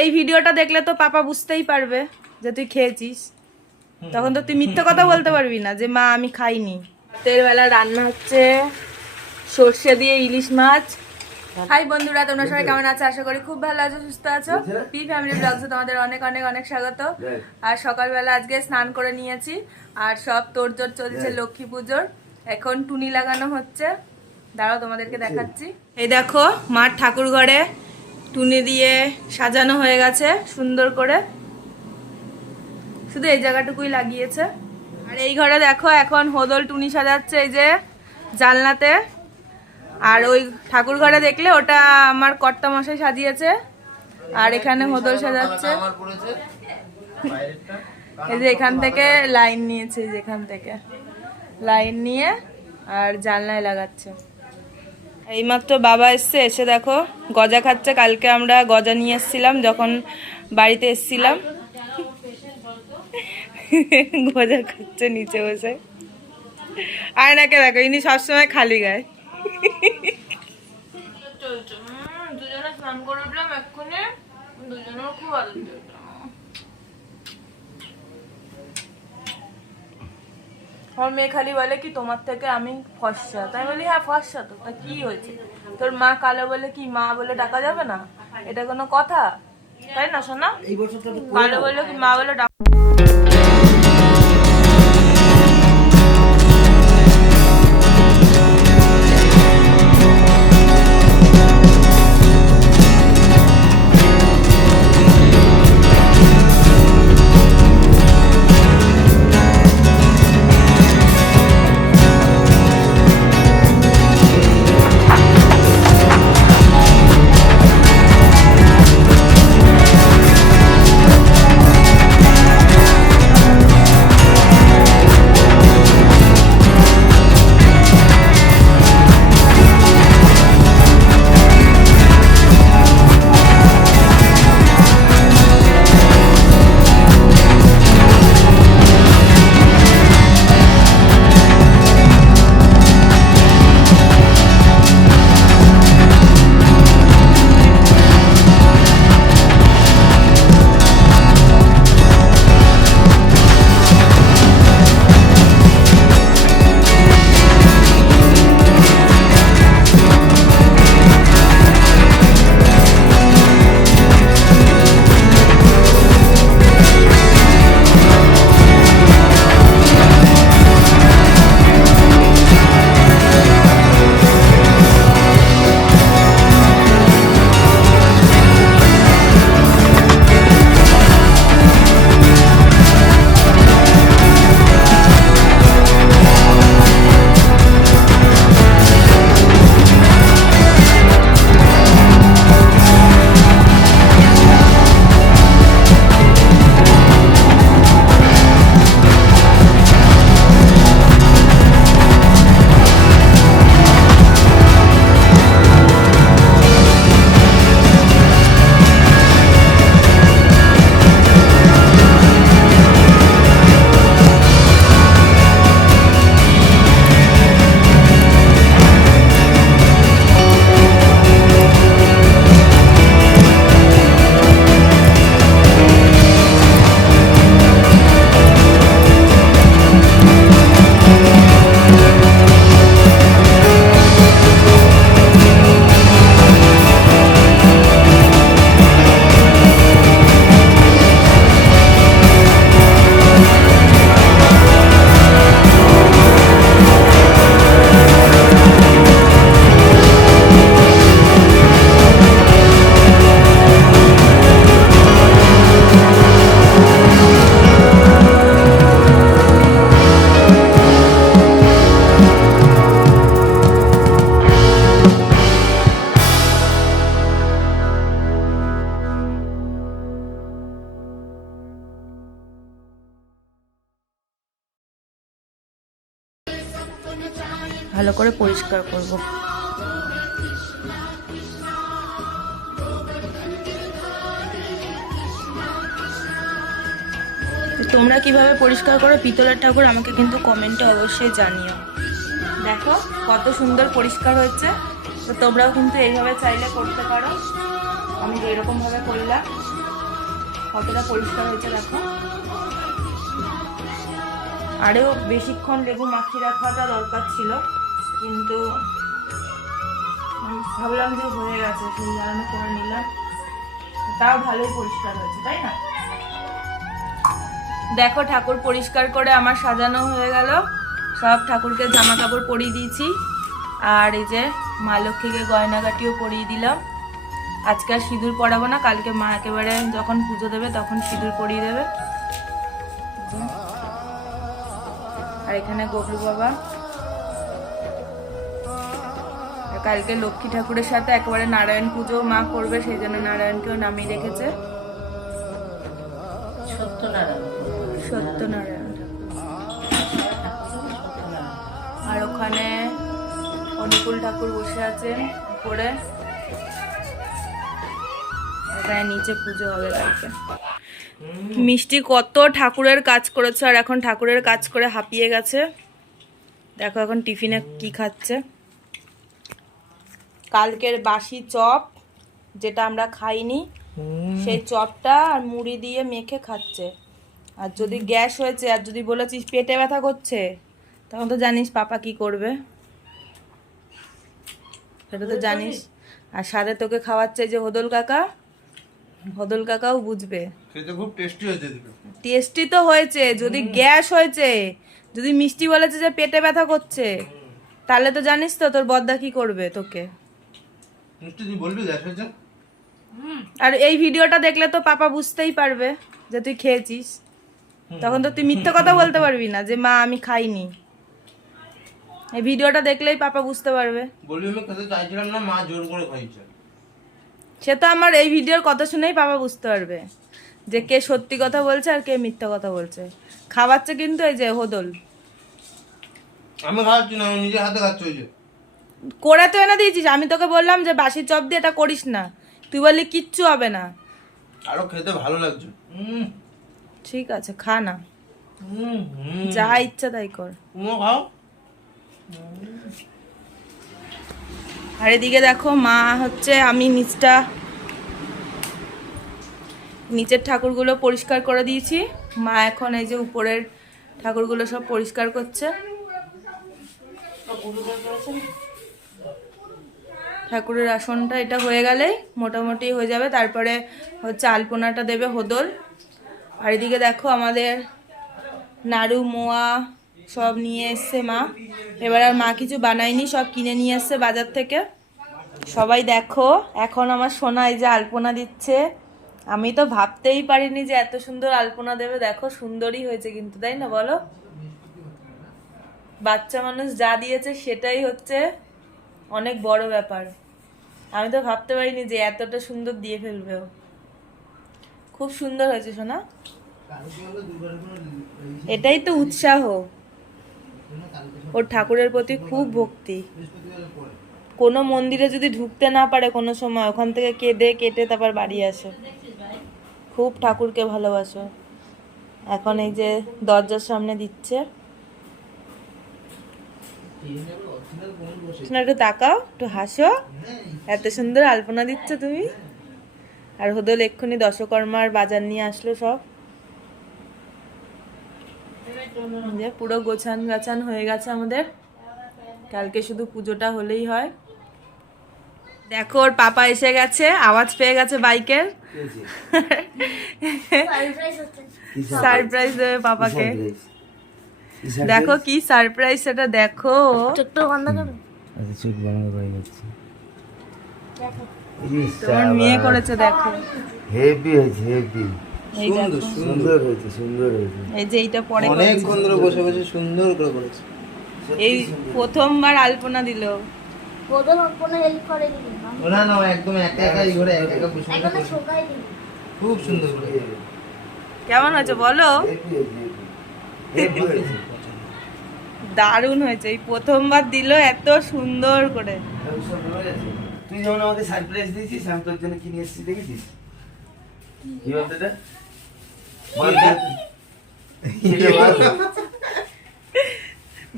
এই ভিডিওটা দেখলে তো পাপা বুঝতেই পারবে যে তুই খেয়েছিস। তখন তো তুই মিথ্যে কথা বলতে পারবি না যে, মা, আমি খাইনি। রাতের বেলা রান্না হচ্ছে সর্ষে দিয়ে ইলিশ মাছ। হাই বন্ধুরা, তোমরা সবাই কেমন আছো? আশা করি খুব ভালো আছো, সুস্থ আছো? পি ফ্যামিলি ব্লগসে তোমাদের অনেক অনেক অনেক স্বাগত। আর সকালবেলা আজকে স্নান করে নিয়েছি। আর সব তোড়জোড় চলছে লক্ষ্মী পুজোর। এখন টুনি লাগানো হচ্ছে। দাঁড়াও তোমাদেরকে দেখাচ্ছি। এই দেখো, মার ঠাকুর ঘরে টুনি দিয়ে সাজানো হয়ে গেছে সুন্দর করে। শুধু এই জায়গাটুকুই লাগিয়েছে। আর এই ঘরে দেখো এখন হোদল টুনি সাজাচ্ছে এই যে জানলাতে। আর ওই ঠাকুর ঘরে দেখলে ওটা আমার কর্তা মশাই সাজিয়েছে। আর এখানে হোদল সাজাচ্ছে। এই যে এখান থেকে লাইন নিয়েছে এই যে এখান থেকে। লাইন নিয়ে আর জানলায় লাগাচ্ছে। এইমাত্র বাবা এসছে, এসে দেখো গজা খাচ্ছে। কালকে আমরা গজা নিয়ে এসেছিলাম, যখন বাড়িতে এসছিলাম। গজা খাচ্ছে নিচে বসে। আয়নাকে দেখো, ইনি সবসময় খালি গায়ে। দুজনে স্নান করে উঠলাম এক্ষুনি। দুজনের খুব আনন্দ আমার মেয়ে খালি বলে কি তোমার থেকে আমি ফর্সা। তাই বলি হ্যাঁ ফর্সা তো। তা কি হয়েছে? তোর মা কালো বলে কি মা বলে ডাকা যাবে না? এটা কোনো কথা? তাই না শোনা কালো বলে কি মা বলে ডাকা ভালো করে পরিষ্কার করব। তোমরা কীভাবে পরিষ্কার করো? পিতলের ঠাকুর আমাকে কিন্তু কমেন্টে অবশ্যই জানিও। দেখো, কত সুন্দর পরিষ্কার হচ্ছে তো তোমরাও কিন্তু এইভাবে চাইলে করতে পারো। আমি এরকম ভাবে করলাম, কতটা পরিষ্কার হয়েছে দেখো। আরেও বেশিক্ষণ লেবু মাখিয়ে রাখাটা দরকার ছিল, কিন্তু ভাবলাম যে হয়ে গেছে, সেই কারণে করে নিলাম। তাও ভালোই পরিষ্কার হয়েছে, তাই না? দেখো, ঠাকুর পরিষ্কার করে আমার সাজানো হয়ে গেল। সব ঠাকুরকে জামা কাপড় পরিয়ে দিয়েছি। আর এই যে মা লক্ষ্মীকে গয়নাগাটিও পরিয়ে দিলাম। আজকে আর সিঁদুর পরাবো না, কালকে মা একেবারে যখন পুজো দেবে তখন সিঁদুর পরিয়ে দেবে। আর এখানে গোপু বাবা। কালকে লক্ষ্মী ঠাকুরের সাথে একেবারে নারায়ণ পুজো মা করবে সেই জন্য নারায়ণকেও নামিয়ে রেখেছে। সত্যনারায়ণ। সত্যনারায়ণ। আর ওখানে অনুকূল ঠাকুর বসে আছেন উপরে। নিচে পুজো হবে কালকে। মিষ্টি কত ঠাকুরের কাজ করেছে আর এখন ঠাকুরের কাজ করে হাঁপিয়ে গেছে। দেখো এখন টিফিনে কি খাচ্ছে। কালকের বাসি চপ যেটা আমরা খাইনি সেই চপটা আর মুড়ি দিয়ে মেখে খাচ্ছে। আর যদি গ্যাস হয়েছে আর যদি বলেছিস পেটে ব্যথা করছে তখন তো জানিস পাপা কি করবে। সেটা তো জানিস। আর সাথে তোকে খাওয়াচ্ছে যে হদল কাকা। হদল কাকাও বুঝবে। খেতে খুব টেস্টি হয়েছে টেস্টি তো হয়েছে যদি গ্যাস হয়েছে যদি মিষ্টি বলেছে যে পেটে ব্যথা করছে তাহলে তো জানিস তো তোর বদ্দা কি করবে তোকে। মিষ্টি তুই বলবি গ্যাস হয়েছে? আর এই ভিডিওটা দেখলে তো পাপা বুঝতেই পারবে যে তুই খেয়েছিস। তখন তো তুই মিথ্যে কথা বলতে পারবি না যে মা আমি খাইনি। এই ভিডিওটা দেখলেই পাপা বুঝতে পারবে। বলবি আমি খেতে চাইছিলাম না মা জোর করে খাইছে। সে তো আমার এই ভিডিওর কথা শুনেই বাবা বুঝতে পারবে যে কে সত্যি কথা বলছে আর কে মিথ্যা কথা বলছে। খাওয়াচ্ছে কিন্তু এই যে হদল। আমি খাওয়াচ্ছি না আমি নিজে হাতে খাচ্ছি ওই যে। করে তো এনে দিয়েছিস আমি তোকে বললাম যে বাসি চপ দিয়ে এটা করিস না। তুই বললি কিচ্ছু হবে না। আরও খেতে ভালো লাগছে। ঠিক আছে খা না। যা ইচ্ছা তাই কর। খাও। আর এদিকে দেখো মা হচ্ছে, আমি নিচটা নিচের ঠাকুরগুলো পরিষ্কার করে দিয়েছি। মা এখন এই যে উপরের ঠাকুরগুলো সব পরিষ্কার করছে। ঠাকুরের আসনটা এটা হয়ে গেলেই মোটামুটি হয়ে যাবে। তারপরে হচ্ছে আলপনাটা দেবে হোদল। আর এদিকে দেখো আমাদের নাড়ু, মোয়া সব নিয়ে এসছে মা। এবার আর মা কিছু বানায়নি, সব কিনে নিয়ে এসছে বাজার থেকে। সবাই দেখো, এখন আমার সোনা এই যে আলপনা দিচ্ছে। আমি তো ভাবতেই পারিনি যে এত সুন্দর আলপনা দেবে। দেখো, সুন্দরই হয়েছে কিন্তু, তাই না বলো? বাচ্চা মানুষ যা দিয়েছে সেটাই হচ্ছে অনেক বড় ব্যাপার। আমি তো ভাবতে পারিনি যে এতটা সুন্দর দিয়ে ফেলবে। খুব সুন্দর হয়েছে সোনা। এটাই তো উৎসাহ। ওর ঠাকুরের প্রতি খুব ভক্তি। কোনো মন্দিরে যদি ঢুকতে না পারে কোনো সময়, ওখান থেকে কেঁদে কেটে তারপর বাড়ি আসে। খুব ঠাকুরকে ভালোবাসো। এখন এই যে দরজার সামনে দিচ্ছে। একটু তাকাও, একটু হাসো। এত সুন্দর আলপনা দিচ্ছ তুমি। আর হদল এক্ষুনি দশকর্মার বাজার নিয়ে আসলো সব। যে পুরো গোছান গাছান হয়ে গেছে আমাদের। কালকে শুধু পুজোটা হলেই হয়। দেখো ওর পাপা এসে গেছে আওয়াজ পেয়ে গেছে বাইকের। সারপ্রাইজ দেবে পাপাকে। দেখো কি সারপ্রাইজ সেটা দেখো। আচ্ছা তোমার মেয়ে করেছে দেখো। হেভি হয়েছে হেভি দেখো। সুন্দর। হয়েছে সুন্দর হয়েছে। এই যে এইটা পরে অনেকক্ষণ ধরে বসে বসে সুন্দর করে করেছে। এই প্রথমবার আলপনা দিল। কোনো হেল্প করে দিবি না না একদম একা একা এই ঘরে একা একা বসে করেছে। শোকাই দিবি খুব সুন্দর করে। কেমন হয়েছে বলো? দারুণ হয়েছে এই প্রথমবার দিল এত সুন্দর করে। তুই যেমন আমাকে সারপ্রাইজ দিয়েছিস আমি তোর জন্য কিনে এসেছি দেখেছিস? কি বলতে।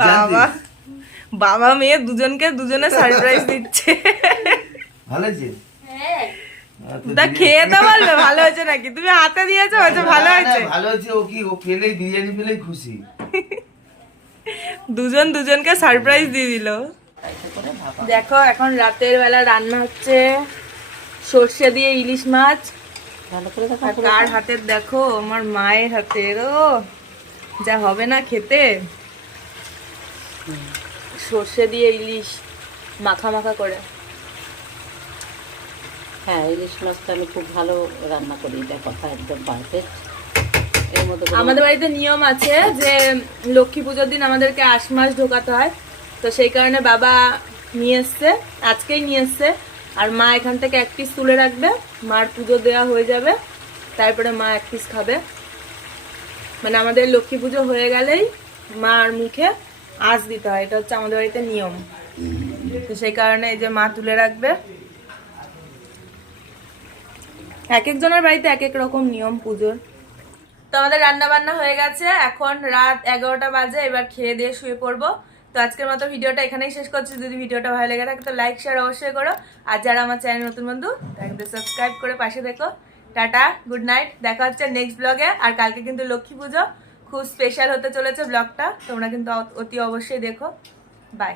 বাবা। বাবা। মেয়ে দুজনকে দুজনে সারপ্রাইজ দিচ্ছে। ভালো হয়েছে? হ্যাঁ। তো তা খেয়ে তো বলবে ভালো হয়েছে নাকি? তুমি হাতে দিয়েছ হয়েছে ভালো না, না, হয়েছে ভালো হয়েছে ও কি ও পেলেই বিরিয়ানি পেলেই খুশি। দুজন দুজনকে সারপ্রাইজ দিয়ে দিল। দেখো এখন রাতের বেলা রান্না হচ্ছে। সর্ষে দিয়ে ইলিশ মাছ ভালো করে দেখো কার হাতের দেখো? আমার মায়ের হাতের ও যা হবে না খেতে? সর্ষে দিয়ে ইলিশ মাখা মাখা করে। হ্যাঁ ইলিশ মাছটা আমি খুব ভালো রান্না করি এটা কথা একদম পারফেক্ট আমাদের বাড়িতে নিয়ম আছে যে লক্ষ্মী পুজোর দিন আমাদেরকে আশ মাস ঢোকাতে হয়। তো সেই কারণে বাবা নিয়ে এসছে আজকেই নিয়ে এসছে। আর মা এখান থেকে এক পিস তুলে রাখবে। মার পুজো দেওয়া হয়ে যাবে। তারপরে মা এক পিস খাবে। মানে আমাদের লক্ষ্মী পুজো হয়ে গেলেই মার মুখে আঁচ দিতে হয়। এটা হচ্ছে আমাদের বাড়িতে নিয়ম। তো সেই কারণে এই যে মা তুলে রাখবে। এক একজনের বাড়িতে এক এক রকম নিয়ম পুজোর। তো আমাদের রান্না বান্না হয়ে গেছে। এখন রাত এগারোটা বাজে। এবার খেয়ে দিয়ে শুয়ে পড়ব। তো আজকের মতো ভিডিওটা এখানেই শেষ করছি। যদি ভিডিওটা ভালো লেগে থাকে, তো লাইক শেয়ার অবশ্যই করো। আর যারা আমার চ্যানেল নতুন বন্ধু তাকে সাবস্ক্রাইব করে পাশে দেখো টাটা গুড নাইট দেখা হচ্ছে নেক্সট ব্লগে আর কালকে কিন্তু লক্ষ্মী পুজো। খুব স্পেশাল হতে চলেছে ব্লগটা তোমরা কিন্তু অতি অবশ্যই দেখো। বাই